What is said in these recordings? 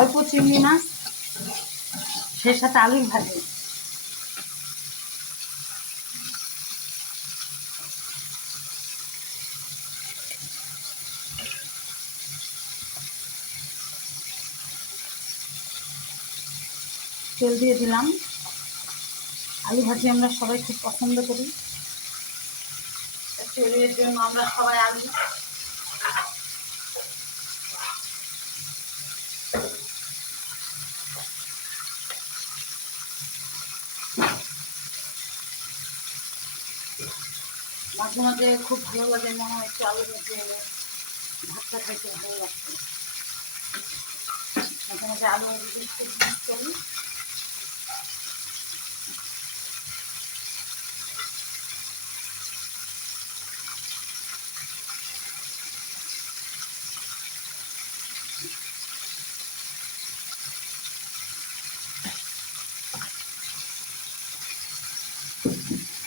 অল্প চিংড়ি মাছ, সেই সাথে আলুর ভাজি। তেল দিয়ে দিলাম। আলু ভাজি আমরা সবাই খুব পছন্দ করি, তেলের জন্য আমরা সবাই আলু। মাঝে মাঝে খুব ভালো লাগে, মনে হয় একটু আলু ভাজি হলে ভাতটা খাইতে ভালো লাগছে। মাঝে মাঝে আলু ভাজি খুব মিস করি।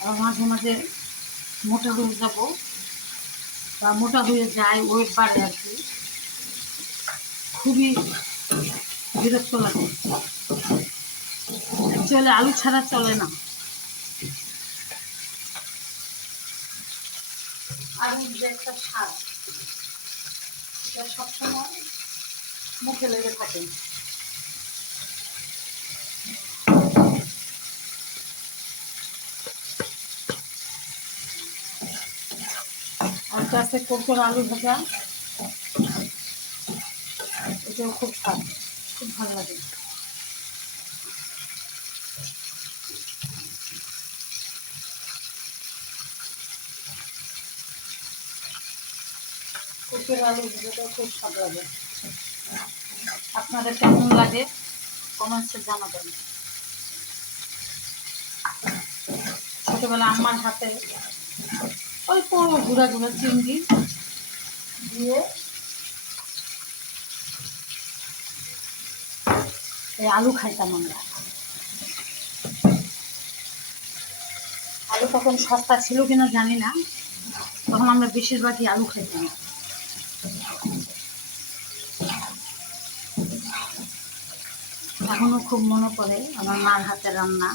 আবার মাঝে মাঝে মোটা হয়ে যাবো বা মোটা হয়ে যায়, ওয়েট বাড়ে আর কি, খুবই বিরক্ত লাগে। চলে আলু ছাড়া চলে না। আলুর যে একটা স্বাদ, সেটা সবসময় মুখে লেগে থাকে। আর কাছে কোকোর আলু ভাজা, এটাও খুব স্বাদ, খুব ভালো লাগে। কোকোর আলু ভাজাটাও খুব স্বাদ লাগে। আপনাদের কেমন লাগে কমেন্টসে জানাবেন। ছোটবেলা আম্মার হাতে অল্প গুঁড়া গুঁড়া চিংড়ি দিয়ে এই আলু খাইতাম আমরা। আলু তখন সস্তা ছিল কিনা জানি না, তখন আমরা বেশিরভাগই আলু খাইতাম। এখনো খুব মনে পড়ে আমার মার হাতের রান্না।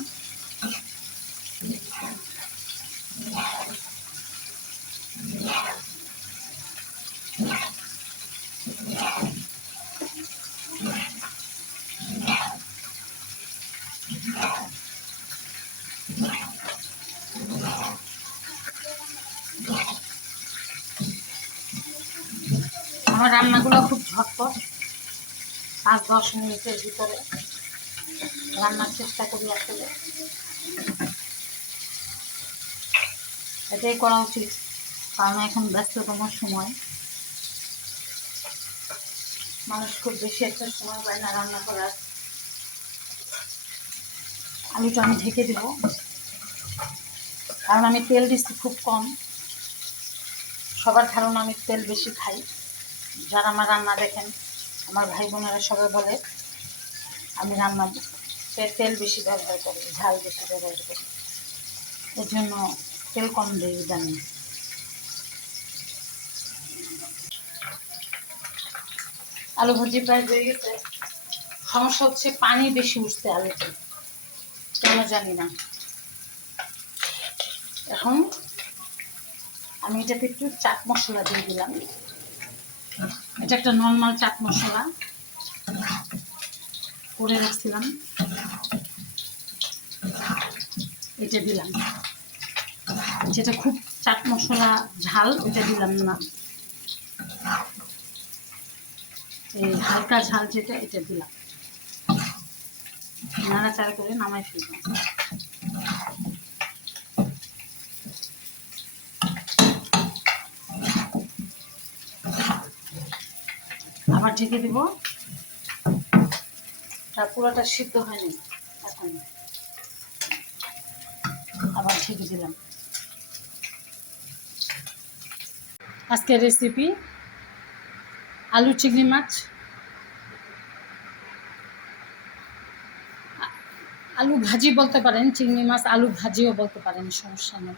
আমার রান্নাগুলো খুব ঝটপট, 5-10 মিনিটের ভিতরে রান্নার চেষ্টা করি আসলে। এটাই করা উচিত, কারণ এখন ব্যস্ততম সময়, মানুষ খুব বেশি একটা সময় পায় না রান্না করার। আলুটা আমি ঢেকে দেব, কারণ আমি তেল দিচ্ছি খুব কম। সবার ধারণা আমি তেল বেশি খাই। যারা আমার রান্না দেখেন, আমার ভাই বোনেরা সবাই বলে আমি রান্না তেল বেশি ব্যবহার করি, ঝাল বেশি ব্যবহার করি, এর জন্য তেল কম দিই জানি। আলু ভাজি প্রায় হয়ে গেছে। সমস্যা হচ্ছে পানি বেশি উঠছে আলুতে, কেন জানি না। এখন আমি এটাতে একটু চাট মশলা দিয়ে দিলাম। এটা একটা নর্মাল চাট মশলা করে রাখছিলাম, এটা দিলাম। যেটা খুব চাট মশলা ঝাল, ওইটা দিলাম না, এই হালকা ঝাল যেটা, এটা দিলাম। নাড়াচাড়া করে নামাই ফেললাম। আবার ঢেকে দিব, পুরোটা সিদ্ধ হয়নি এখন, আবার ঢেকে দিলাম। আজকের রেসিপি আলু চিংড়ি মাছ, আলু ভাজি বলতে পারেন, চিংড়ি মাছ আলু ভাজিও বলতে পারেন, সমস্যা নেই।